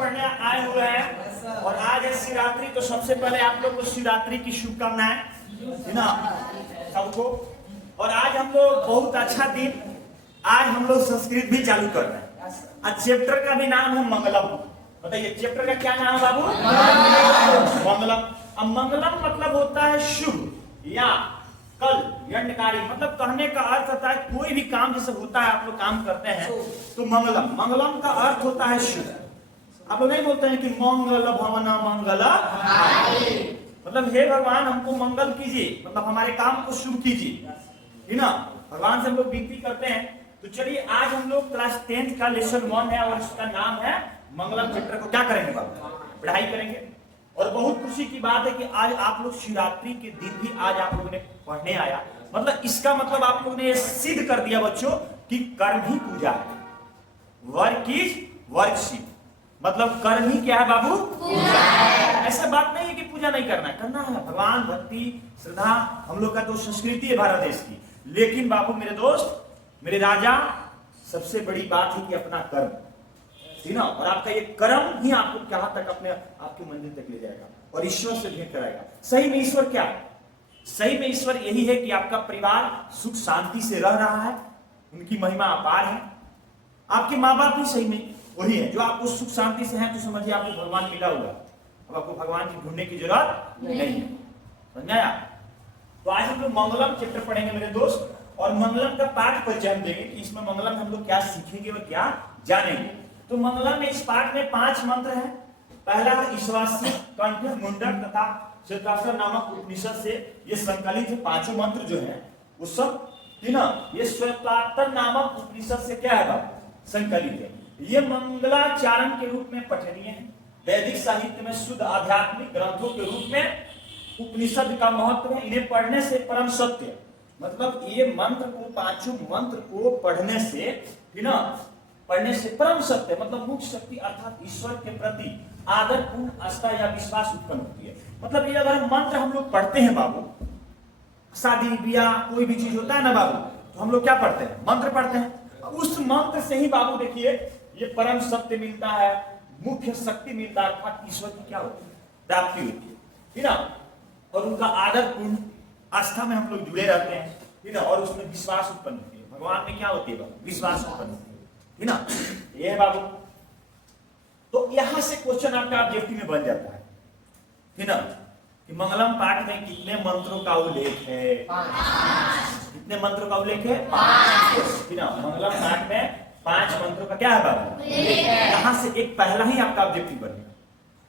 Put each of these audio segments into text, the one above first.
पढ़ने आए हुए हैं और आज है शिवरात्रि। तो सबसे पहले आप लोग को शिवरात्रि की शुभकामनाएं है ना सबको। और आज हम लोग बहुत अच्छा दिन, आज हम लोग संस्कृत भी चालू कर रहे हैं। आज चैप्टर का भी नाम है मंगलम। बताइए चैप्टर का क्या नाम है बाबू? मंगलम। अब मंगलम मतलब होता है शुभ या कल यज्ञकारी, मतलब कहने का अर्थ होता है कोई भी काम जैसे होता है आप लोग काम करते हैं तो मंगलम, मंगलम का अर्थ होता है शुभ। आप लोग नहीं बोलते हैं कि मंगल भवना मंगल, मतलब हे भगवान हमको मंगल कीजिए, मतलब हमारे काम को शुभ कीजिए, है ना। भगवान से हम लोग विनती करते हैं। तो चलिए आज हम लोग क्लास 10 का लेसन 1 है और इसका नाम है मंगलम। चैप्टर को क्या करेंगे बाबू? पढ़ाई करेंगे। और बहुत खुशी की बात है कि आज आप लोग शिवरात्रि के दिन भी आज आप लोगों ने पढ़ने आया, मतलब इसका मतलब आप लोगों ने ये सिद्ध कर दिया बच्चों कि कर्म ही पूजा है। वर्क इज वर्कशिप, मतलब कर्म ही क्या है बाबू? पूजा है। ऐसा बात नहीं है कि पूजा नहीं करना है, करना है। भगवान भक्ति श्रद्धा हम लोग का तो संस्कृति है भारत देश की। लेकिन बाबू मेरे दोस्त मेरे राजा, सबसे बड़ी बात है कि अपना कर्म, ठीक ना। और आपका ये कर्म ही आपको कहां तक अपने आपके मंदिर तक ले जाएगा और ईश्वर से भेंट कराएगा। सही में ईश्वर क्या है? सही में ईश्वर यही है कि आपका परिवार सुख शांति से रह रहा है, उनकी महिमा अपार है। आपके माँ बाप भी सही में वही है जो आपको सुख शांति से है, तो समझिए आपको भगवान मिला हुआ। अब आपको भगवान की ढूंढने की जरूरत नहीं है, समझाया। तो आज हम लोग मंगलम चैप्टर पढ़ेंगे मेरे दोस्त, और मंगलम का पाठ परिचय हम देंगे कि इसमें मंगलम हम लोग क्या सीखेंगे और क्या जानेंगे। तो मंगलम में इस पाठ में 5 मंत्र हैं। पहला है ईश्वासी कंठ मुंडक तथा श्वेताक्षर नामक उपनिषद से ये संकलित है। 5 मंत्र जो है वो सब ना ये श्वेताक्षर नामक उपनिषद से क्या है संकलित है। ये मंगलाचारण के रूप में पठनीय है। वैदिक साहित्य में शुद्ध आध्यात्मिक ग्रंथों के रूप में उपनिषद का महत्व है। इन्हें पढ़ने से परम सत्य, मतलब ये मंत्र को 5 मंत्र को पढ़ने से है ना, पढ़ने से परम सत्य मतलब मुख्य शक्ति अर्थात ईश्वर के प्रति आदर पूर्ण आस्था या विश्वास उत्पन्न होती है। मतलब ये अगर मंत्र हम लोग पढ़ते हैं बाबू, शादी ब्याह कोई भी चीज होता है ना बाबू, तो हम लोग क्या पढ़ते हैं? मंत्र पढ़ते हैं। उस मंत्र से ही बाबू देखिए ये परम सत्य मिलता है, मुख्य शक्ति मिलता है, अर्थात ईश्वर की क्या होती है? प्राप्ति होती है ना। और उनका आदर पूर्ण आस्था में हम लोग जुड़े रहते हैं, है ना। और उसमें विश्वास उत्पन्न होती है। भगवान में क्या होती है बाबू? विश्वास उत्पन्न होती है ना। ये है बाबू। तो यहां से क्वेश्चन आपका ऑब्जेक्टिव में बन जाता है ना, कि मंगलम पाठ में कितने मंत्रों का उल्लेख है? 5। कितने मंत्रों का उल्लेख है? 5 ना। मंगलम पाठ में 5 मंत्रों का क्या है बाबू? यहां से एक पहला ही आपका ऑब्जेक्टिव बनेगा।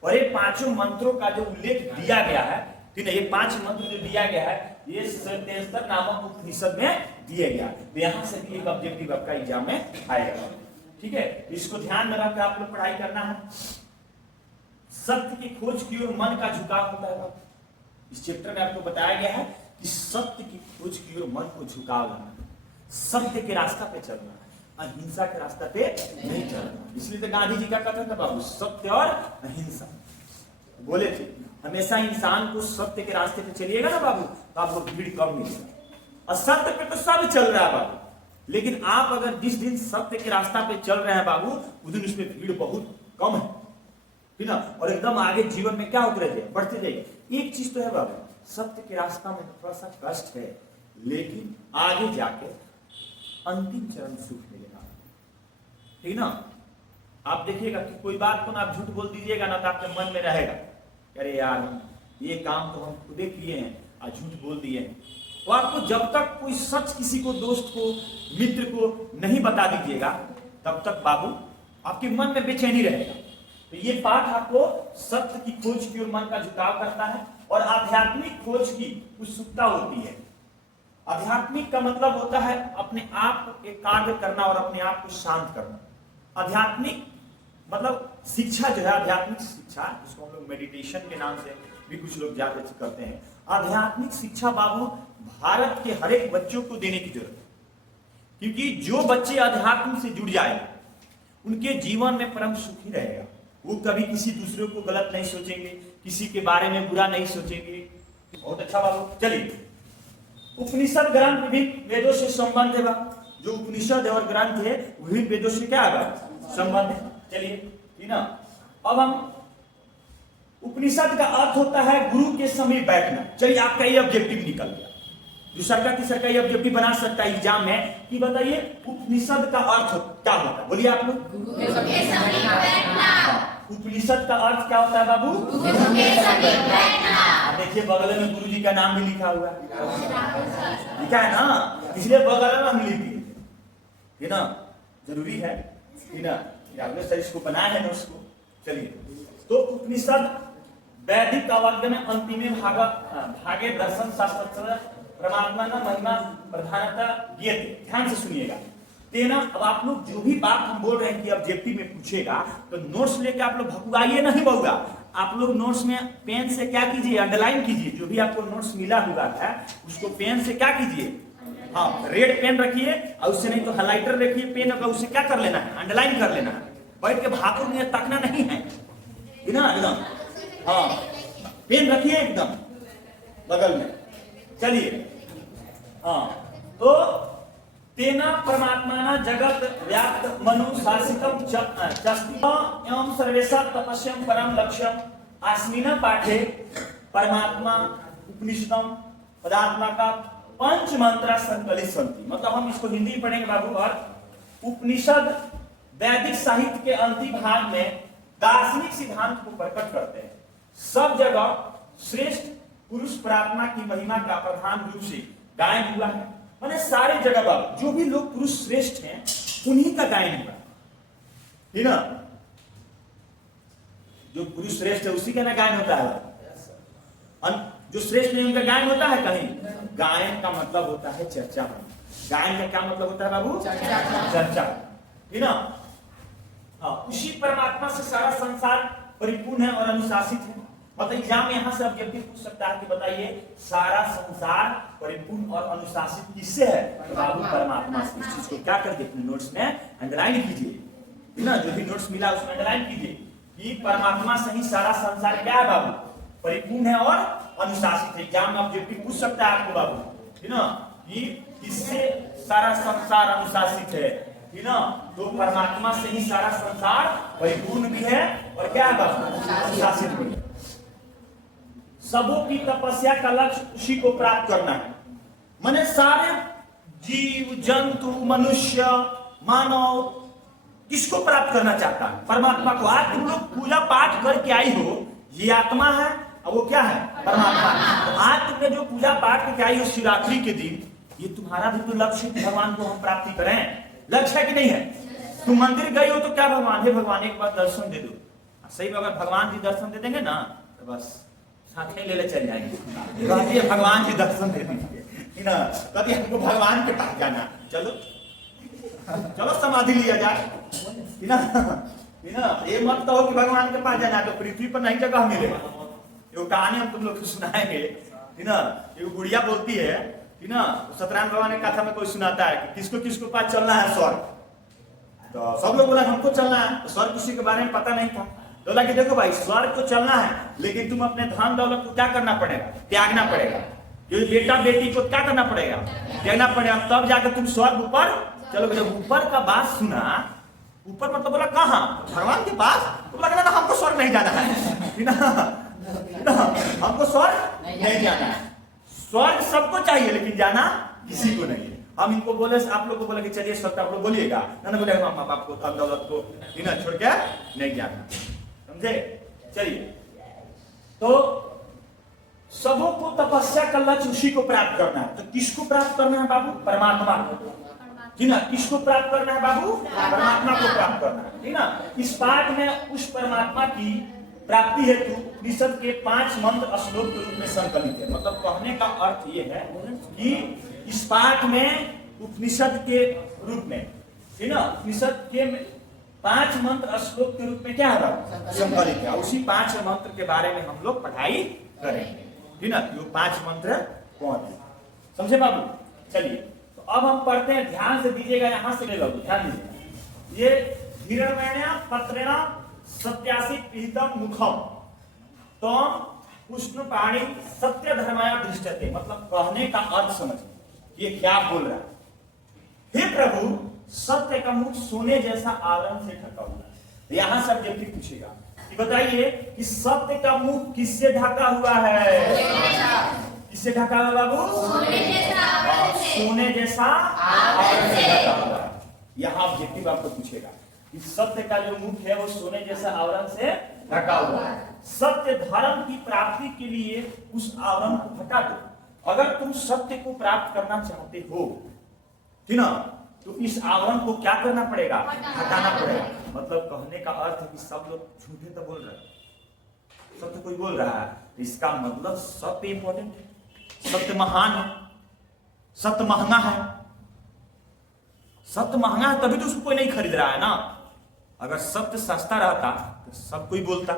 और ये 5 मंत्रों का जो उल्लेख दिया गया है, ठीक है, ये 5 मंत्र जो दिया गया है ये श्वेताक्षर नामक उपनिषद में दिए गया। तो यहाँ से भी एक ऑब्जेक्टिव आपका एग्जाम में आएगा, ठीक है। इसको ध्यान में रखकर आप लोग पढ़ाई करना है। सत्य की खोज की ओर मन का झुकाव होता है। इस चैप्टर में आपको बताया गया है कि सत्य की खोज की ओर मन को झुकाव लाना है, सत्य के रास्ता पे चलना है, अहिंसा के रास्ता पे नहीं चलना। इसलिए तो गांधी जी का कथन था बाबू, सत्य और अहिंसा बोले थे। हमेशा इंसान को सत्य के रास्ते पे चलिएगा ना बाबू, तो आपको भीड़ कम मिलेगा। असत्य पे तो सब चल रहा है बाबू, लेकिन आप अगर जिस दिन सत्य के रास्ता पे चल रहे हैं बाबू, उस दिन उसमें भीड़ बहुत कम है ना। और एकदम आगे जीवन में क्या होते रहिए, बढ़ते जाइए। एक चीज तो है बाबू, सत्य के रास्ता में थोड़ा सा कष्ट है, लेकिन आगे जाके अंतिम चरण सुख मिलेगा, ठीक ना। आप देखिएगा कि कोई बात को ना आप झूठ बोल दीजिएगा ना, तो आपके मन में रहेगा अरे यार ये काम तो हम खुदे किए हैं और झूठ बोल दिए हैं। तो आपको जब तक कोई सच किसी को, दोस्त को, मित्र को नहीं बता दीजिएगा, तब तक बाबू आपके मन में बेचैनी रहेगा। तो ये पाठ आपको सत्य की खोज की ओर मन का झुकाव करता है और आध्यात्मिक खोज की उत्सुकता होती है। आध्यात्मिक का मतलब होता है अपने आप को एकाग्र करना और अपने आप को शांत करना। आध्यात्मिक मतलब शिक्षा जो है, आध्यात्मिक शिक्षा जिसको हम लोग मेडिटेशन के नाम से भी कुछ लोग ज्यादा करते हैं। आध्यात्मिक शिक्षा बाबू भारत के हर एक बच्चों को देने की जरूरत है, क्योंकि जो बच्चे अध्यात्म से जुड़ जाए उनके जीवन में परम सुखी रहेगा। वो कभी किसी दूसरे को गलत नहीं सोचेंगे, किसी के बारे में बुरा नहीं सोचेंगे। बहुत अच्छा बाबू। चलिए, उपनिषद ग्रंथ विभिन्न वेदों से संबंध है। जो उपनिषद और ग्रंथ है विभिन्न वेदों से क्या है संबंध है। चलिए, ठीक ना। अब हम उपनिषद का अर्थ होता है गुरु के समीप बैठना। चलिए आपका ये ऑब्जेक्टिव निकल गया। दूसरा का तीसरा का ये ऑब्जेक्टिव बना सकता है एग्जाम में कि बताइए उपनिषद का अर्थ क्या होता है। बोलिए आप लोग। गुरु के समीप बैठना। उपनिषद का अर्थ क्या होता है बाबू? गुरु के समीप बैठना। देखिए बगल में गुरु जी का नाम भी लिखा हुआ है, लिखा है ना, इसलिए बगल में हम लिख दिए ना, जरूरी है ना, आपने सर इसको बनाया है नोट्स को। चलिए तो उपनिषद वैदिक काव्य में अंतिम भागे दर्शन शास्त्र परमात्मा ना महिमा प्रधानता ये ध्यान से सुनिएगा। तेना अब आप लोग जो भी बात हम बोल रहे हैं कि ऑब्जेक्टिव में पूछेगा तो नोट्स लेके आप लोग भकुआइए नहीं बहुआ। आप लोग नोट्स में पेन से क्या कीजिए, अंडरलाइन कीजिए। जो भी आपको नोट्स मिला हुआ है उसको पेन से क्या कीजिए, हाँ रेड पेन रखिए, और उससे नहीं तो हाइलाइटर रखिए पेन का, उससे क्या कर लेना है, अंडरलाइन कर लेना है। बैठ के भाकुर में तकना नहीं है ना, एकदम हाँ पेन रखिए एकदम बगल में। चलिए हाँ तो तेना परमात्मा जगत व्याप्त मनु शासितम एवं सर्वेशा तपस्यम परम लक्ष्यम आस्मिना पाठे परमात्मा उपनिषदम पदात्मा का पंच मंत्र संकलित संति। मतलब हम इसको हिंदी में पढ़ेंगे बाबू। और उपनिषद वैदिक साहित्य के अंतिम भाग में दार्शनिक सिद्धांत को प्रकट करते हैं। सब जगह श्रेष्ठ पुरुष प्रार्थना की महिमा का प्रधान रूप से गायन हुआ है। मैंने सारे जगह बाबू जो भी लोग पुरुष श्रेष्ठ हैं उन्हीं का गायन हुआ है ना। जो पुरुष श्रेष्ठ है उसी का ना गायन होता है। जो श्रेष्ठ नहीं उनका गायन होता है कहीं। गायन का मतलब होता है चर्चा। गायन का क्या मतलब होता है बाबू? चर्चा है ना। हाँ उसी परमात्मा से सारा संसार परिपूर्ण है और अनुशासित है। मतलब एग्जाम में यहाँ से ऑब्जेक्टिव पूछ सकता है कि बताइए सारा संसार परिपूर्ण और अनुशासित किससे है? बाबू परमात्मा से। इस चीज को क्या करके अपने नोट्स में अंडरलाइन कीजिए ना। जो भी नोट्स मिला उसमें अंडरलाइन कीजिए कि परमात्मा से ही सारा संसार क्या है बाबू? परिपूर्ण है और अनुशासित है। एग्जाम में ऑब्जेक्टिव पूछ सकता है आपको बाबू है ना कि किससे सारा संसार अनुशासित है ना। तो परमात्मा से ही सारा संसार परिपूर्ण भी है और क्या है बाबू? अनुशासित भी है। सबों की तपस्या का लक्ष्य उसी को प्राप्त करना है। माने सारे जीव जंतु मनुष्य मानव किसको प्राप्त करना चाहता है? परमात्मा को। आज तुम लोग पूजा पाठ करके आई हो, ये आत्मा है और वो क्या है? परमात्मा। तो आज तुमने जो पूजा पाठ करके आई हो शिवरात्रि के दिन, ये तुम्हारा भी तो लक्ष्य है, भगवान को हम प्राप्ति करें। लक्ष्य है कि नहीं है? तुम मंदिर गई हो तो क्या भगवान है, भगवान एक बार दर्शन दे दो। सही में अगर भगवान जी दर्शन दे देंगे ना तो बस साथ में ले चल जाएंगे। भगवान जी दर्शन दे दीजिए ना, कभी हमको भगवान के पास जाना, चलो चलो समाधि लिया जाए ना। ये मत कहो कि भगवान के पास जाना तो पृथ्वी पर नहीं जगह मिलेगा। ये कहानी हम तुम लोग को सुनाएंगे ना। ये गुड़िया बोलती है ना, सत्यनारायण भगवान की कथा में कोई सुनाता है कि किसको किसको पास चलना है स्वर्ग। तो सब लोग बोला हमको चलना है। स्वर्ग किसी के बारे में पता नहीं था। तो बोला कि देखो भाई स्वर्ग तो चलना है लेकिन तुम अपने धन दौलत को क्या करना पड़ेगा? त्यागना पड़ेगा। ये बेटा बेटी को क्या करना पड़ेगा? त्यागना पड़ेगा, तब जाकर तुम स्वर्ग ऊपर चलो। जब ऊपर का बात सुना, ऊपर मतलब बोला कहाँ? भगवान के पास। तो बोला ना हमको स्वर्ग नहीं जाना है हमको स्वर्ग नहीं जाना है। स्वर्ग सबको चाहिए लेकिन जाना किसी को नहीं है। हम इनको बोले, आप लोग को बोले कि चलिए स्वर्ग आप लोग बोलिएगा ना, बोलेगा माँ बाप को धन दौलत को छोड़ के नहीं जाना। समझे? चलिए तो सबों को तपस्या का लक्ष्य उसी को प्राप्त करना है। तो किसको प्राप्त करना है बाबू? परमात्मा को। ना किसको प्राप्त करना है बाबू? परमात्मा को प्राप्त करना है ना। इस पाठ में उस परमात्मा की प्राप्ति हेतु उपनिषद के 5 मंत्र श्लोक के रूप में संकलित है। मतलब कहने का अर्थ यह है कि इस पाठ में उपनिषद के रूप में है ना, उपनिषद के 5 मंत्र श्लोक के रूप में क्या है संकलित है। उसी 5 मंत्र के बारे में हम लोग पढ़ाई करेंगे है ना। ये 5 मंत्र कौन है? समझे बाबू? चलिए तो अब हम पढ़ते हैं। ध्यान से दीजिएगा, यहां से ले लो, ध्यान दीजिएगा। ये हिरण्मय पत्रेण सत्यासी पीतम मुखम तम पुष्णपाणि सत्य धर्माया दृष्टते। मतलब कहने का अर्थ समझिए, ये क्या बोल रहा है। हे प्रभु, सत्य का मुख सोने जैसा आवरण से ढका हुआ है। यहाँ सब जब पूछेगा कि बताइए कि सत्य का मुख किससे ढका हुआ है? किससे ढका हुआ बाबू? सोने जैसा आवरण से ढका हुआ है। यहाँ ऑब्जेक्टिव आपको पूछेगा कि सत्य का जो मुख है वो सोने जैसा आवरण से ढका हुआ है। सत्य धर्म की प्राप्ति के लिए उस आवरण को हटा दो। अगर तुम सत्य को प्राप्त करना चाहते हो, ठीक ना, तो इस आवरण को क्या करना पड़ेगा? हटाना पड़ेगा। मतलब कहने का अर्थ है कि सब लोग झूठे तो बोल रहे हैं, सत्य कोई बोल रहा है, इसका मतलब सत्य इंपॉर्टेंट है, सत्य महान है, सत्य महंगा है। सत्य महंगा है तभी तो उसको कोई नहीं खरीद रहा है ना। अगर सत्य सस्ता रहता तो सब कोई बोलता।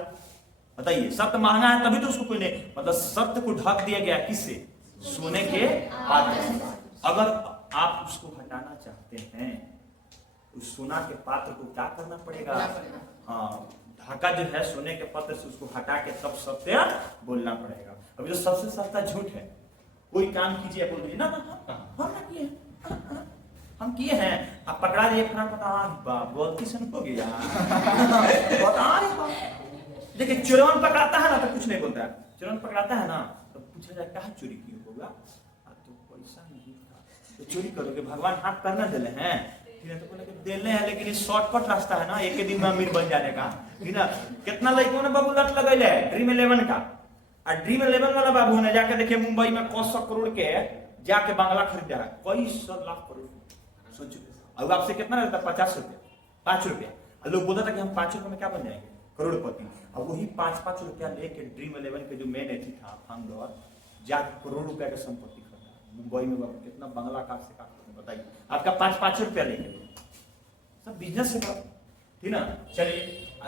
बताइए, सत्य महंगा है तभी तो उसको कोई नहीं, मतलब सत्य को ढक दिया गया किससे? सोने के पात्र से। अगर आप उसको हटाना चाहते हैं, उस सोना के पात्र को क्या करना पड़ेगा? हाँ, ढाका जो है सोने के पात्र से, उसको हटा के तब सत्य बोलना पड़ेगा। अभी जो सबसे सस्ता झूठ है, कोई काम कीजिए बोल दीजिए ना हम ना किए, हम किए हैं, आप पकड़ा दिए खाना पता गलती से हो गया बता रहे। देखिए चोरवन पकड़ाता है ना तो कुछ नहीं बोलता है, चोरवन पकड़ाता है ना तो पूछा जाए क्या चोरी किया होगा, तो पैसा नहीं था तो चोरी करोगे, भगवान हाथ करना दिले हैं, तो बोले दिले हैं, लेकिन ये शॉर्टकट रास्ता है ना एक ही दिन में अमीर बन जाने का, ठीक ना। कितना लड़कों ने बाबू लट लगैले ड्रीम 11 का, और ड्रीम 11 वाला बाबू ने जाके देखे मुंबई में 100 करोड़ के जाके बंगला खरीदा है, कई 100 लाख करोड़। सोचो, अब आपसे कितना रहता? 50 रुपया, 5 रुपया। लोग बोलता था कि हम 5 रुपये में क्या बन जाएंगे? करोड़पति। अब वही 5-5 रुपया लेके ड्रीम 11 के जो मेन एथी था फाउंडर, जाके करोड़ रुपया का संपत्ति खरीदा मुंबई में। बाबू कितना बंगला काट से काट, बताइए आपका 5-5 रुपया लेके सब बिजनेस से कर, ठीक ना। चलिए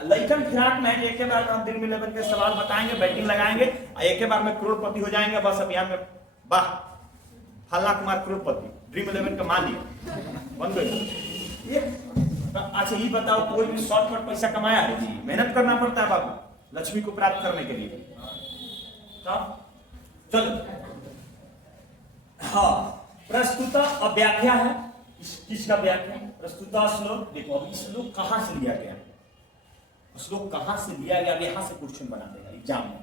लइकन फिराक में एक बार हम ड्रीम 11 के सवाल बताएंगे, बैटिंग लगाएंगे, एक बार में करोड़पति हो जाएंगे। बस अब यहाँ में वाह फल्ला कुमार करोड़पति, ड्रीम 11 का मालिक बन गए। अच्छा ये बताओ, कोई भी शॉर्टकट पैसा कमाया है जी? मेहनत करना पड़ता है बाबू लक्ष्मी को प्राप्त करने के लिए। चलो हाँ, प्रस्तुत अव्याख्या है। किसका व्याख्या? प्रस्तुत श्लोक। देखो अभी श्लोक कहां से लिया गया, श्लोक कहां से लिया गया, यहां से क्वेश्चन बना देगा एग्जाम में।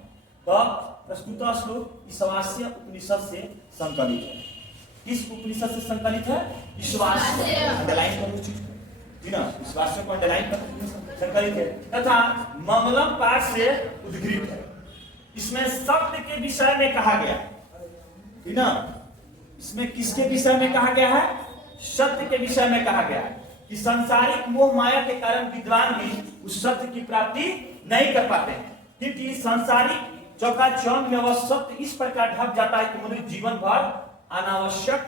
तो प्रस्तुत श्लोक ईशावास्य उपनिषद से संकलित है। किस उपनिषद से संकलित है? ईशावास्य। अंडरलाइन करो चीज ना, ईशावास्य को अंडरलाइन करो, संकलित है। तथा मंगलम पाठ से उद्गृत है। इसमें सत्य के विषय में कहा गया, ठीक ना। इसमें किसके विषय में कहा गया है? सत्य के विषय में कहा गया है कि संसारिक मोह माया के कारण विद्वान भी उस सत्य की प्राप्ति नहीं कर पाते हैं, क्योंकि संसारिक चौकाचौंध में वह सत्य इस प्रकार ढक जाता है कि मनुष्य जीवन भर अनावश्यक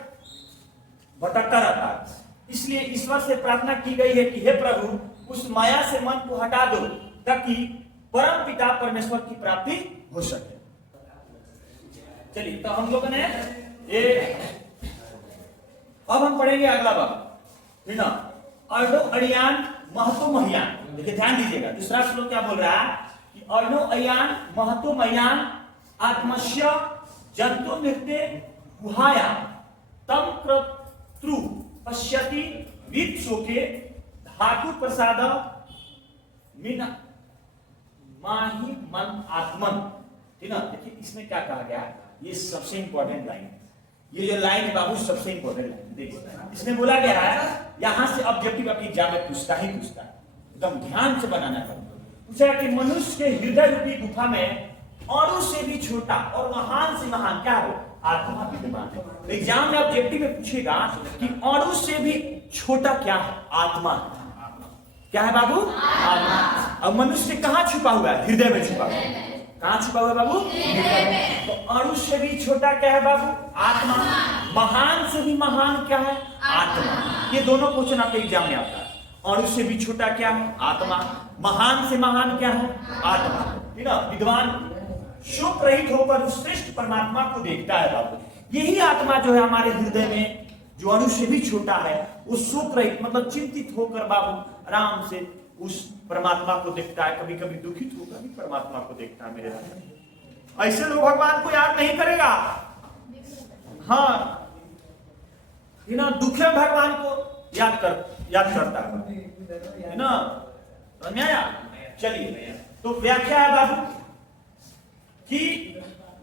भटकता रहता है। इसलिए ईश्वर से प्रार्थना की गई है कि हे प्रभु, उस माया से मन को हटा दो ताकि परम पिता परमेश्वर की प्राप्ति हो सके। चलिए तो हम लोगों ने अब हम पढ़ेंगे अगला बाब, ठीक ना। अर्णो अड़ियान महतो महियान। देखिए ध्यान दीजिएगा, दूसरा श्लोक क्या बोल रहा है कि अर्णो अयान महतो महियान आत्मस्य जंतु नृत्य गुहाया तम क्रतृ पश्यति विद शोके धातु प्रसाद मीना माही मन आत्मन, ठीक ना। देखिए इसमें क्या कहा गया है, ये सबसे इंपॉर्टेंट लाइन है। ये जो लाइन है बाबू सबसे इंपॉर्टेंट लाइन। देखिए इसमें बोला गया है, यहां से ऑब्जेक्टिव अपनी एग्जाम में पूछता है, एकदम ध्यान से बनाना है। पूछा कि मनुष्य के हृदय रूपी गुफा में अणु से भी छोटा और महान से महान क्या हो? आत्मा विद्यमान है। तो एग्जाम में ऑब्जेक्टिव में पूछेगा कि अणु से भी छोटा क्या है? आत्मा। क्या है बाबू? आत्मा। अब मनुष्य कहाँ छुपा हुआ है? हृदय में छुपा हुआ है। कहाँ छुपा हुआ है बाबू? तो अणु से भी छोटा क्या है बाबू? आत्मा। महान से भी महान क्या है? आत्मा। ये दोनों क्वेश्चन आपके एग्जाम में आता है। अणु से भी छोटा क्या है? आत्मा। महान से महान क्या है? आत्मा। ठीक ना। विद्वान शोक रहित होकर उस श्रेष्ठ परमात्मा को देखता है बाबू। यही आत्मा जो है हमारे हृदय में, जो अणु से भी छोटा है, वो शोक रहित मतलब चिंतित होकर बाबू आराम से उस परमात्मा को देखता है। कभी कभी दुखित होकर भी परमात्मा को देखता है। मेरे राजा ऐसे लोग भगवान को याद नहीं करेगा। हाँ ना, दुखे भगवान को याद करता है ना। समझ में आया? चलिए, तो व्याख्या है बाबू कि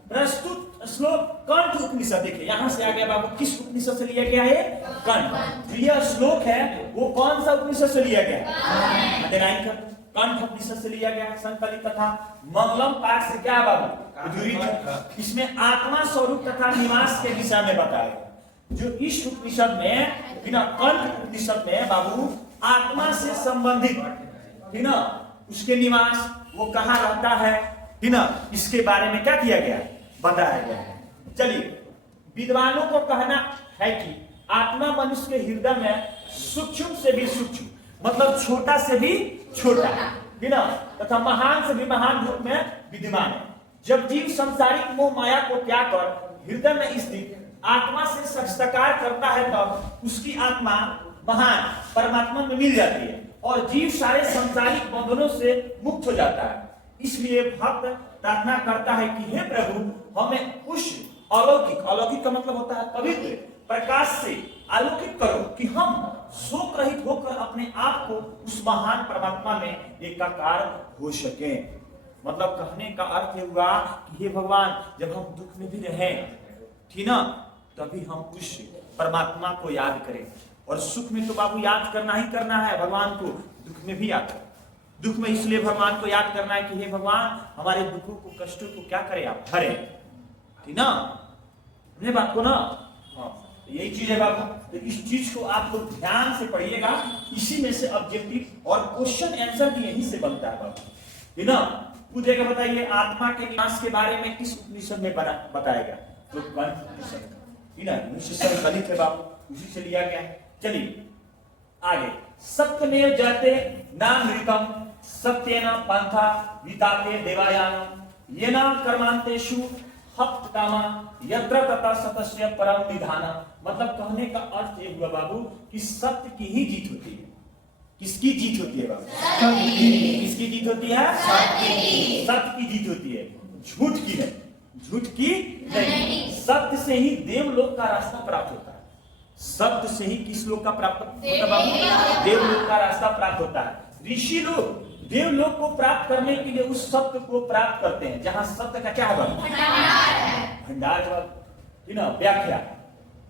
प्रस्तुत श्लोक कंठ उपनिषद। देखिए यहां से आ गया बाबू, किस उपनिषद से लिया गया है? कंठ। जो यह श्लोक है वो कौन सा उपनिषद से लिया गया? कंठ उपनिषद से लिया गया, संकलित तथा मंगलम पाठ से क्या बाबू? उद्धृत। इसमें आत्मा स्वरूप तथा निवास के दिशा में बताया जो इस उपनिषद में, बिना कंठ उपनिषद में बाबू आत्मा से संबंधित है ना, उसके निवास वो कहाँ रहता है ना, इसके बारे में क्या किया गया? बताया गया है। चलिए, विद्वानों को कहना है कि आत्मा मनुष्य के हृदय में सूक्ष्म से भी सूक्ष्म, मतलब छोटा से भी छोटा है ना, तथा महान से भी महान रूप में विद्यमान है। जब जीव संसारिक मोह माया को त्याग कर हृदय में स्थित आत्मा से साक्षात्कार करता है तब उसकी आत्मा महान परमात्मा में मिल जाती है और जीव सारे संसारिक बंधनों से मुक्त हो जाता है। इसलिए भक्त प्रार्थना करता है कि हे प्रभु हमें उस अलौकिक, अलौकिक का मतलब होता है पवित्र प्रकाश से आलोकित करो कि हम शोक रहित होकर अपने आप को उस महान परमात्मा में एकाकार हो सके। मतलब कहने का अर्थ हुआ कि हे भगवान, जब हम दुख में भी रहें ठीक ना, तभी हम उस परमात्मा को याद करें। और सुख में तो बाबू याद करना ही करना है भगवान को, दुख में भी याद करें। दुख में इसलिए भगवान को याद करना है कि हे भगवान हमारे दुखों को, कष्टों को क्या करें आप? हरे, ठीक ना? हमने बात को ना, हाँ यही चीज है बाबू। तो इस चीज को आपको ध्यान से पढ़िएगा, इसी में से ऑब्जेक्टिव और क्वेश्चन आंसर भी यहीं से बनता है बाबू, ठीक ना? पूछेगा बताइए आत्मा के निवास के बारे में किस उपनिषद में बताएगा? तो कंठ उपनिषद, ठीक ना, मनुष्य संकलित है बाबू, उसी से लिया गया। चलिए आगे, सत्यमेव जयते नामृतम सत्येन पंथा विताते देवायानम येन कर्मांतेषु हक्त कामा यत्र तथा सतस्य परम निधान। मतलब कहने का अर्थ ये हुआ बाबू कि सत्य की ही जीत होती है। किसकी जीत होती है बाबू? किसकी जीत होती है? सत्य की जीत होती है, झूठ की नहीं। झूठ की नहीं, सत्य से ही देवलोक का रास्ता प्राप्त होता है। सत्य से ही किस लोक का प्राप्त होता है बाबू? देवलोक का रास्ता प्राप्त होता है। ऋषि लोग देवलोक को प्राप्त करने के लिए उस सत्य को प्राप्त करते हैं जहां सत्य का क्या है? भंडार, ठीक ना? व्याख्या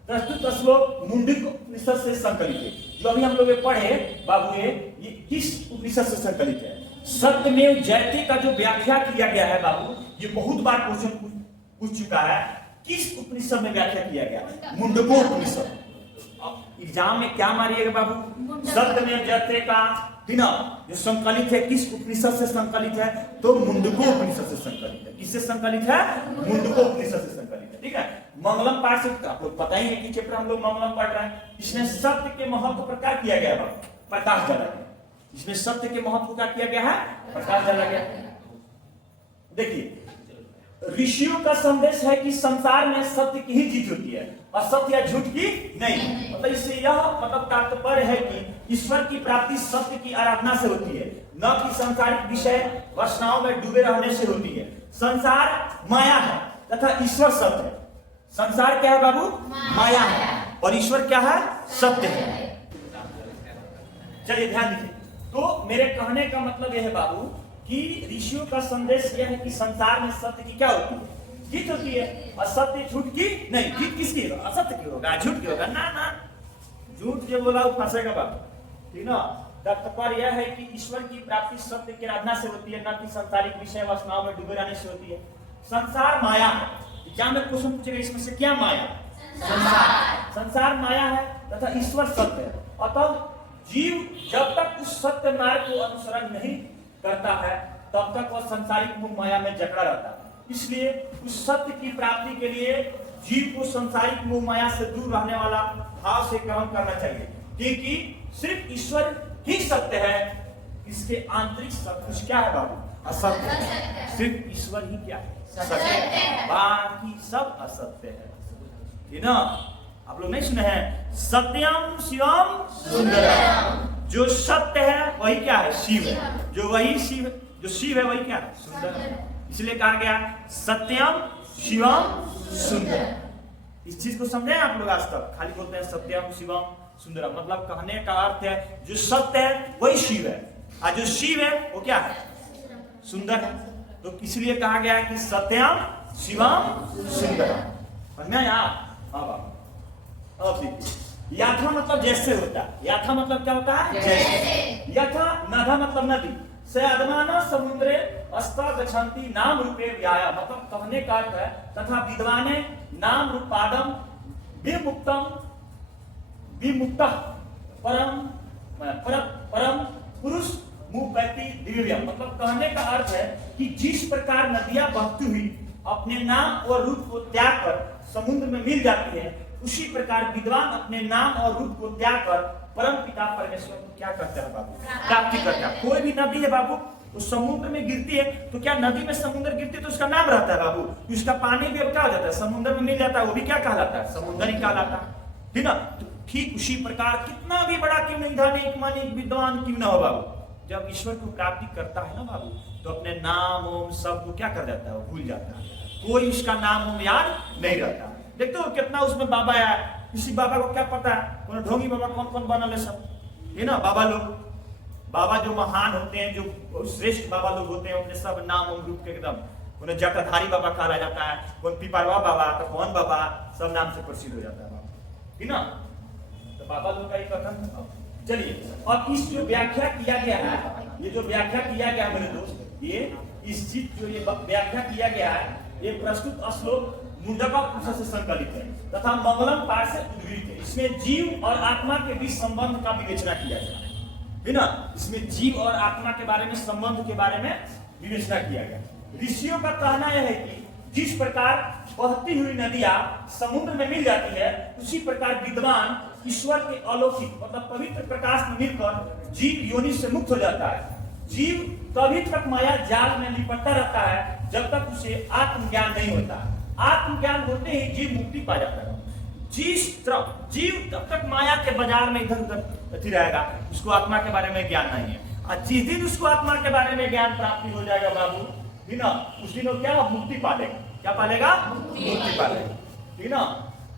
प्रस्तुत श्लोक मुंडक उपनिषद से संकलित है। जो अभी हम लोग पढ़े बाबू ये किस उपनिषद से संकलित है? सत्यमेव जयते का जो व्याख्या किया गया है बाबू, ये बहुत बार क्वेश्चन पूछ चुका है। किस उपनिषद में व्याख्या किया गया? मुंडको उपनिषद। एग्जाम में क्या मारिएगा बाबू? सत्यमेव जयते का बिना जो संकलित है किस उपनिषद से संकलित है? तो मुंडको उपनिषद से संकलित है। किससे संकलित है? मुंडको उपनिषद से संकलित है, ठीक है। मंगलम पाठ से आपको पता ही है कि चैप्टर हम लोग मंगलम पढ़ रहे हैं। इसमें सत्य के महत्व पर क्या किया गया बाबू? प्रकाश डाला गया। इसमें सत्य के महत्व का किया गया है? प्रकाश डाला गया। देखिए, ऋषियों का संदेश है कि संसार में सत्य की ही जीत होती है और सत्य या झूठ की नहीं। मतलब इससे यह मतलब तात्पर्य है कि ईश्वर की प्राप्ति सत्य की आराधना से होती है, न कि सांसारिक विषय वासनाओं में डूबे रहने से होती है। संसार माया है तथा ईश्वर सत्य है। संसार क्या है बाबू? माया है और ईश्वर क्या है? सत्य है। चलिए ध्यान दीजिए। तो मेरे कहने का मतलब यह है बाबू कि ऋषियों का संदेश यह है कि संसार में सत्य की क्या होती है? जीत होती है। असत्य झूठ की नहीं। जीत किसकी होगा? असत्य की होगा, झूठ की होगा ना। ना, झूठ जो बोला वो फंसेगा बाबू, ठीक ना। तात्पर्य यह है कि ईश्वर की प्राप्ति सत्य की आराधना से होती है, न कि सांसारिक विषय वासनाओं में डूबे रहने से होती है। संसार माया है। एग्जाम में क्वेश्चन पूछेगा इसमें से क्या माया? संसार माया है तथा ईश्वर सत्य है। अतः जीव जब तक उस सत्य मार्ग को अनुसरण नहीं करता है तब तक वह सांसारिक मोह माया में जकड़ा रहता है। इसलिए उस सत्य की प्राप्ति के लिए जीव को सांसारिक मोह माया से दूर रहने वाला भाव से कर्म करना चाहिए, क्योंकि सिर्फ ईश्वर ही सत्य है। इसके आंतरिक सब कुछ क्या है बाबू? असत्य है। सिर्फ ईश्वर ही क्या है? सत्य है, बाकी सब असत्य है, ठीक ना। आप लोग नहीं सुने हैं? सत्यम शिवम सुंदरम। जो सत्य है वही क्या है? शिव है। जो वही शिव, जो शिव है वही क्या है? सुंदर। इसलिए कहा गया सत्यम शिवम सुंदर। इस चीज को समझे आप लोग? आज तक खाली बोलते हैं सत्यम शिवम सुंदरम। मतलब कहने का अर्थ है जो सत्य है वही शिव है, और जो शिव है वो क्या है? सुंदर है। तो इसलिए कहा गया है कि सत्यम शिवम सुंदरम। समझ में आया? हाँ बाबा। अब देखिए, याथा मतलब जैसे होता है। याथा मतलब क्या होता है? जैसे। यथा नधा मतलब नदी। से अदमाना समुद्रे अस्ता गच्छन्ति नाम रूपे व्याया, मतलब कहने का अर्थ है तथा विद्वाने नाम रूपादम विमुक्तम विमुक्तः परम परम पुरुष मुपैति दिव्यम, मतलब कहने का अर्थ है कि जिस प्रकार नदियां बहती हुई अपने नाम और रूप को त्याग कर समुद्र में मिल जाती है, उसी प्रकार विद्वान अपने नाम और रूप को त्याग कर परम पिता परमेश्वर को क्या करते हैं बाबू? प्राप्ति करते हैं। कोई भी नदी है बाबू, उस समुद्र में गिरती है तो क्या नदी में समुद्र गिरती है तो उसका नाम रहता है बाबू, उसका पानी भी अब क्या हो जाता है? समुद्र में मिल जाता है, वो भी क्या कहलाता है? समुद्र ही कहलाता है, ठीक ना? तो ठीक उसी प्रकार कितना भी बड़ा क्यों नहीं धनिक मानिक विद्वान क्यों ना हो बाबू, जब ईश्वर को प्राप्ति करता है ना बाबू, तो अपने नाम ओम सब को क्या कर जाता है? वो भूल जाता है, कोई उसका नाम ओम याद नहीं रहता। देखते हो कितना उसमें बाबा है, किसी बाबा को क्या पता है कौन ढोंगी बाबा कौन कौन बनल है सब, है ना? बाबा लोग, बाबा जो महान होते हैं, जो श्रेष्ठ बाबा लोग होते हैं, उनके सब नाम ओम रूप के एकदम, उन्हें जटाधारी बाबा कहा जाता है, कौन पिपरवा बाबा, तो कौन बाबा, सब नाम से प्रसिद्ध हो जाता है बाबा, है ना? तो बाबा लोग का ही कथन। चलिए, और इस जो व्याख्या किया गया है, ये जो व्याख्या किया गया मेरे दोस्त, ये इस चीज जो ये व्याख्या किया गया है, ये प्रस्तुत श्लोक मुंडका से संकलित है तथा मंगलम पाठ से उद्धृत है। इसमें जीव और आत्मा के बीच संबंध का विवेचना किया गया है ना? इसमें जीव और आत्मा के बारे में, संबंध के बारे में विवेचना किया गया। ऋषियों का कहना यह है कि जिस प्रकार बहती हुई नदियां समुद्र में मिल जाती है, उसी प्रकार विद्वान ईश्वर के अलौकिक मतलब पवित्र प्रकाश में मिलकर जीव योनि से मुक्त हो जाता है। जीव तभी तक माया जाल में लिपटता रहता है जब तक उसे आत्मज्ञान नहीं होता। आत्मज्ञान होते ही जीव मुक्ति पा जाता है। जिस तरह जीव तब तक माया के बाजार में इधर उधर रहेगा, उसको आत्मा के बारे में ज्ञान नहीं है। और जिस दिन उसको आत्मा के बारे में ज्ञान प्राप्ति हो जाएगा बाबू, ठीक ना, उस दिन वो क्या मुक्ति पालेगा? क्या पालेगा? मुक्ति पालेगा, ठीक ना?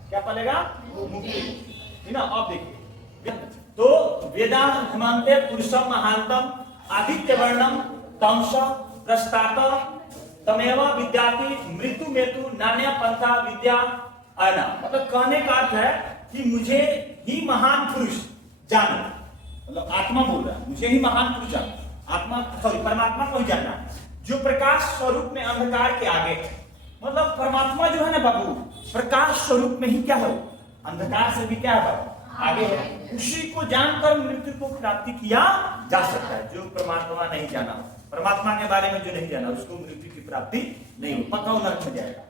क्या पालेगा? मुक्ति, ठीक ना? अब देखिए, तो वेदांत हेमंते पुरुषम महांतम आदित्य वर्णम तमस प्रस्तात तमेव विद्यार्थी मृत्यु मेतु नान्य पंथा विद्या आना, मतलब कहने का अर्थ है कि मुझे ही महान पुरुष जानो, मतलब आत्मा बोल रहा है, मुझे ही महान पुरुष जानो, आत्मा सॉरी परमात्मा को ही जानना जो प्रकाश स्वरूप में अंधकार के आगे है। मतलब परमात्मा जो है ना बाबू, प्रकाश स्वरूप में ही क्या है? अंधकार से भी क्या है बाबू? आगे है। उसी को जानकर मृत्यु को प्राप्ति किया जा सकता है। जो परमात्मा नहीं जाना, परमात्मा के बारे में जो नहीं जाना, उसको मृत्यु की प्राप्ति नहीं हो, पक्का नरक में जाएगा।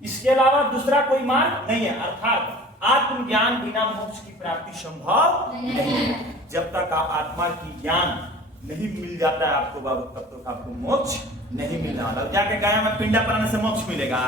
इसके अलावा दूसरा कोई मार्ग नहीं है, अर्थात आत्मज्ञान बिना मोक्ष की प्राप्ति संभव नहीं है। जब तक आप आत्मा की ज्ञान नहीं मिल जाता है आपको बाबू, तब तक आपको मोक्ष नहीं मिलना वाला। जाके गाया में पिंडा कराने से मोक्ष मिलेगा?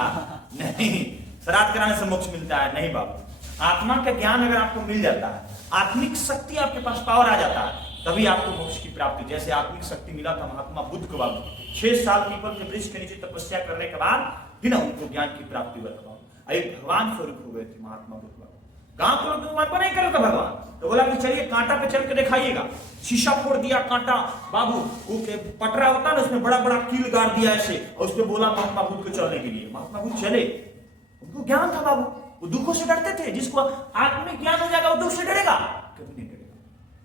नहीं। श्राद्ध कराने से मोक्ष मिलता है? नहीं बाबू। आत्मा का ज्ञान अगर आपको मिल जाता है, आत्मिक शक्ति आपके पास पावर आ जाता है, तभी आपको मोक्ष की प्राप्ति। जैसे आत्मिक शक्ति मिला था महात्मा बुद्ध को बाबू, 6 साल पीपल के वृक्ष के नीचे तपस्या करने के बाद भी ना उनको ज्ञान की प्राप्ति हुआ था। एक भगवान स्वरूप हो गए थे महात्मा बुद्ध बाबू। गांव के लोग भगवान को नहीं करता भगवान, तो बोला कि चलिए कांटा पे चल के दिखाइएगा। शीशा फोड़ दिया कांटा बाबू, वो पटरा होता ना, उसमें बड़ा बड़ा कील गाड़ दिया ऐसे, और उसमें बोला महात्मा बुद्ध को चलने के लिए। महात्मा बुद्ध चले, उनको ज्ञान था बाबू, वो दुखों से डरते थे। जिसको आत्मिक ज्ञान हो जाएगा वो दुख से डरेगा कभी नहीं डरेगा,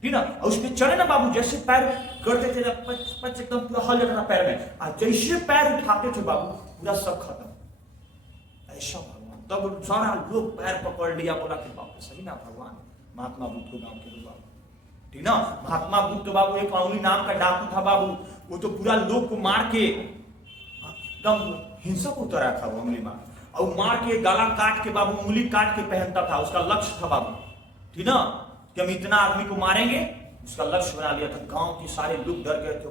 ठीक ना? और उसमें चले ना बाबू, जैसे पैर करते थे पच एकदम पूरा हल जाता था पैर में, और जैसे पैर उठाते थे बाबू पूरा सब खत्म। ऐसा भगवान, तब सारा लोग पैर पकड़ लिया, बोला कि बाप सही ना भगवान महात्मा बुद्ध को गांव के लोग, ठीक ना? महात्मा बुद्ध तो बाबू एक अंगुली नाम का डाकू था बाबू, वो तो पूरा लोग को मार के एकदम हिंसक उतरा था वो अंगुली मार, और मार के गला काट के बाबू उंगली काट के पहनता था। उसका लक्ष्य था बाबू, ठीक ना, कि हम इतना आदमी को मारेंगे, उसका लक्ष्य बना लिया था। गांव के सारे लोग डर गए थे,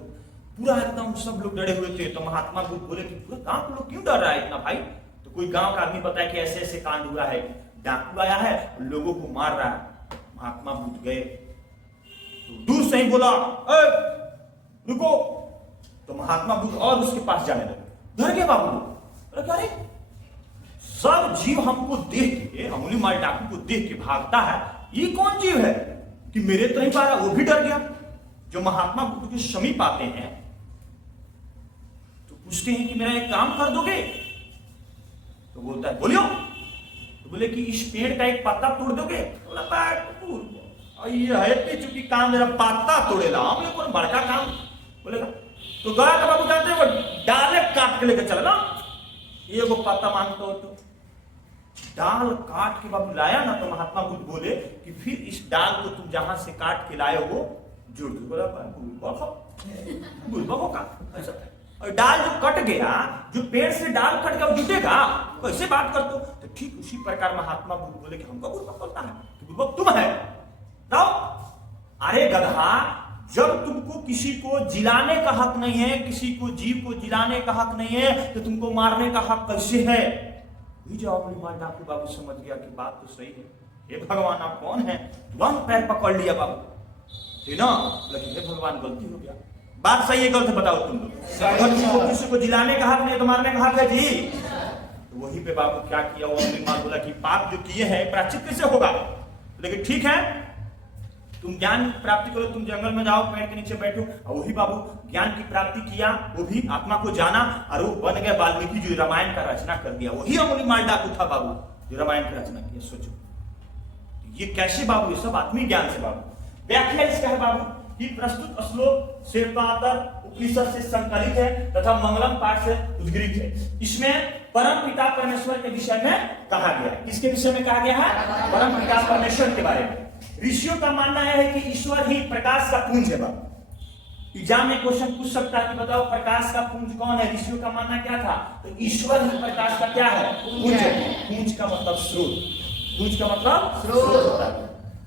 पूरा एकदम सब लोग डरे हुए थे। तो महात्मा बुद्ध बोले कि पूरा गांव के लोग क्यों डर रहा है इतना भाई? तो कोई गांव का आदमी बताया कि ऐसे ऐसे कांड हुआ है, डाकू आया है, लोगों को मार रहा है। महात्मा बुद्ध गए तो दूर से ही बोला रुको, तो महात्मा बुद्ध और उसके पास जाने लगे। डर गए बाबू, अरे सब जीव हमको देख के, अंगुली मार डाकू को देख के भागता है, ये कौन जीव है कि मेरे तो नहीं पा रहा? वो भी डर गया, जो महात्मा बुद्ध के समीप आते हैं तो पूछते हैं कि मेरा एक काम कर दोगे? तो बोलता है बोलियो। तो बोले कि इस पेड़ का एक पत्ता तोड़ दोगे? बोला ये है चूंकि काम मेरा पत्ता तोड़ेला, हम लोग कौन बड़का काम बोलेगा। तो गया तो बाबू जानते वो डाले काट के लेकर चला ना, ये वो पत्ता मांगता हो तो डाल काट के बाबू लाया ना, तो महात्मा बुद्ध बोले कि फिर इस डाल को तुम जहां से काट के लाए हो जुड़ दो। बोला बुलबा का ऐसा, और डाल जो कट गया, जो पेड़ से डाल कट गया वो जुटेगा, कैसे बात करते हो? तो ठीक उसी प्रकार महात्मा बुद्ध बोले कि हमको बुलबा बोलता है, बुलबा तुम है तो अरे गधा, जब तुमको किसी को जिलाने का हक नहीं है, किसी को जीव को जिलाने का हक नहीं है, तो तुमको मारने का हक कैसे है? डाकू बाबू समझ गया कि बात तो सही है। हे भगवान आप कौन है? तुरंत पैर पकड़ लिया बाबू, ठीक ना? लेकिन हे भगवान गलती हो गया, बात सही है गलत बताओ तुम लोग। किसी को जिलाने का हक नहीं तो मारने का हक है जी। तो वही पे बाबू क्या किया, वो बोला कि पाप जो किए हैं प्रायश्चित कैसे होगा? लेकिन ठीक है तुम ज्ञान प्राप्ति करो, तुम जंगल में जाओ, पेड़ के नीचे बैठो। और वही बाबू ज्ञान की प्राप्ति किया, वो भी आत्मा को जाना, और वो बन गया वाल्मीकि जो रामायण का रचना कर दिया। वही अंगुलीमाल डाकू था बाबू जो रामायण की रचना किया। सोचो ये कैसे बाबू, ये सब आत्मिक ज्ञान से बाबू। व्याख्या इसका है बाबू कि प्रस्तुत श्लोक श्वेतांबर उपनिषद से संकलित है तथा मंगलम पाठ से उद्गृत है। इसमें परम पिता परमेश्वर के विषय में कहा गया है। किसके विषय में कहा गया है? परम पिता परमेश्वर के बारे में। ऋषियों का मानना है कि ईश्वर ही प्रकाश का पुंज है बाबू। एग्जाम में क्वेश्चन पूछ सकता है कि बताओ प्रकाश का पुंज कौन है? ऋषियों का मानना क्या था? तो ईश्वर ही प्रकाश का क्या है? पुंज है। पुंज का मतलब स्रोत, पुंज का मतलब स्रोत होता है।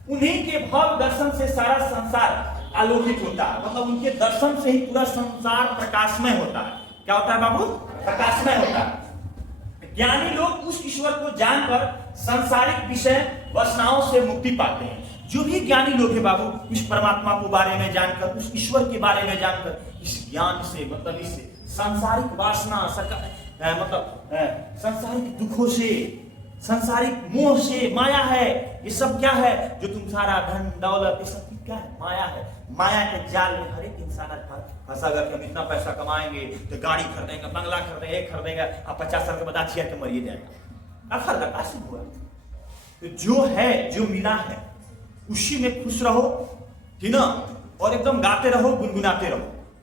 उन्हीं के भाव दर्शन से सारा संसार आलोकित होता है, मतलब उनके दर्शन से ही पूरा संसार प्रकाशमय होता है। क्या होता है बाबू? प्रकाशमय होता है। ज्ञानी लोग उस ईश्वर को जानकर सांसारिक विषय वासनाओं से मुक्ति पाते हैं। जो भी ज्ञानी लोग हैं बाबू, उस परमात्मा को बारे में जानकर, उस ईश्वर के बारे में जानकर, इस ज्ञान से मतलब इससे सांसारिक वासना मतलब सांसारिक दुखों से, सांसारिक मोह से, माया है, ये सब क्या है जो तुम सारा धन दौलत ये सब क्या है? माया है। माया के जाल में हर एक इंसान फंसा गया कि हम इतना पैसा कमाएंगे तो गाड़ी खरीदेंगे, बंगला खरीदेंगे, एक खरीदेंगे, अब 50 साल के बाद छिया के मरिए जाएगा। आखिर का हुआ तो जो है, जो मिला है उसी में खुश रहो, ठीक ना? और एकदम गाते रहो, गुनगुनाते रहो।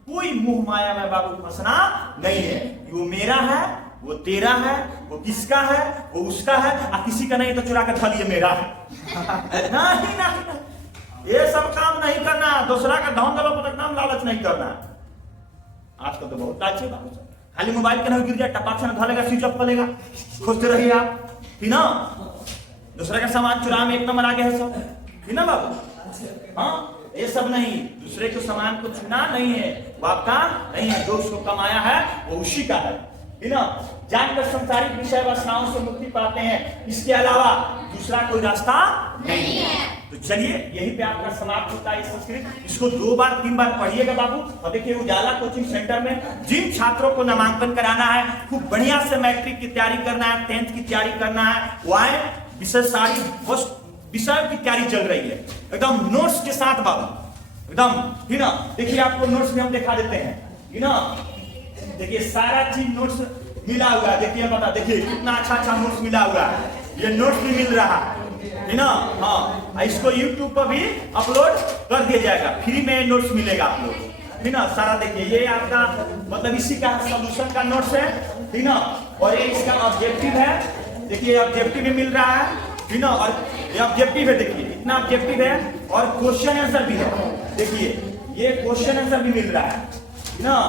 कोई मोह माया में बाबू फंसना नहीं है। वो मेरा है, वो तेरा है, वो किसका है, वो उसका है, और किसी का नहीं तो चुरा के खा लिए मेरा है। नहीं नहीं, ये सब काम नहीं करना, दूसरा का धन दौलत नाम लालच नहीं करना। आजकल तो बहुत अच्छे बात, खाली मोबाइल के नहीं गिर जाए, टपाक से न धलेगा, स्विच ऑफ करेगा, खोजते रहिए आप, ठीक ना? दूसरे का सामान चुरा में एक नंबर आगे है सब, ठीक ना बाबू? हाँ, ये सब नहीं, दूसरे के सामान को छूना नहीं है, वो आपका नहीं है। जो उसको कमाया है वो उसी का है, ठीक ना? जानकर संसारिक विषय वासनाओं से मुक्ति पाते हैं, इसके अलावा दूसरा कोई रास्ता नहीं है। तो चलिए यहीं पे आपका समाप्त होता है संस्कृत। इसको 2 बार 3 बार पढ़िएगा बाबू। और देखिए उजाला कोचिंग सेंटर में जिन छात्रों को नामांकन कराना है, खूब बढ़िया से मैट्रिक की तैयारी करना है, 10th की तैयारी करना है, वो आए। विषय सारी विषयों की तैयारी चल रही है एकदम नोट्स के साथ बाबू, एकदम, ठीक ना? देखिए आपको नोट्स भी हम दिखा देते हैं, ठीक ना? देखिए सारा चीज नोट्स मिला हुआ है। देखिए पता, देखिए कितना अच्छा नोट्स मिला हुआ है। ये नोट्स भी मिल रहा है ना? हाँ, इसको YouTube पर भी अपलोड कर दिया जाएगा, फ्री में नोट्स मिलेगा आप लोगों को, ठीक ना? सारा देखिए ये आपका मतलब इसी का सॉल्यूशन का नोट्स है, ठीक ना? और ये इसका ऑब्जेक्टिव है, देखिए ऑब्जेक्टिव भी मिल रहा है, ठीक ना? और ये ऑब्जेक्टिव है, देखिए इतना ऑब्जेक्टिव है, और क्वेश्चन आंसर भी है। देखिए ये क्वेश्चन आंसर भी मिल रहा है, ठीक ना?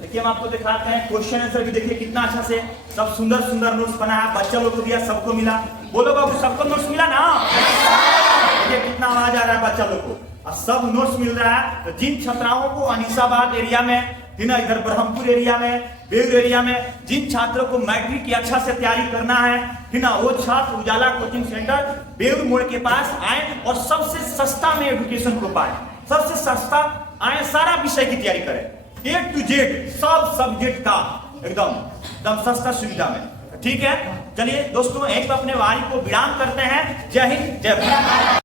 देखिए हम आपको दिखाते हैं क्वेश्चन आंसर भी, देखिए कितना अच्छा से सब सुंदर सुंदर नोट्स बना है। बच्चा लोग को दिया, सबको मिला। बोलो बाबू सबको नोट्स मिला ना? देखिए कितना आवाज आ रहा है बच्चा लोग को, और सब नोट्स मिल रहा है। तो जिन छात्राओं को अनीसाबाद एरिया में, ना इधर ब्रह्मपुर एरिया में, बेउर एरिया में जिन छात्रों को मैट्रिक की अच्छा से तैयारी करना है, ठीक ना? वो छात्र उजाला कोचिंग सेंटर बेउर मोड़ के पास आए और सबसे सस्ता में एजुकेशन को पाए। सबसे सस्ता आए, सारा विषय की तैयारी करें, A to Z सब सब्जेक्ट का एकदम सस्ता सुविधा में, ठीक है? चलिए दोस्तों, एक अपने वाणी को विराम करते हैं। जय हिंद, जय भारत।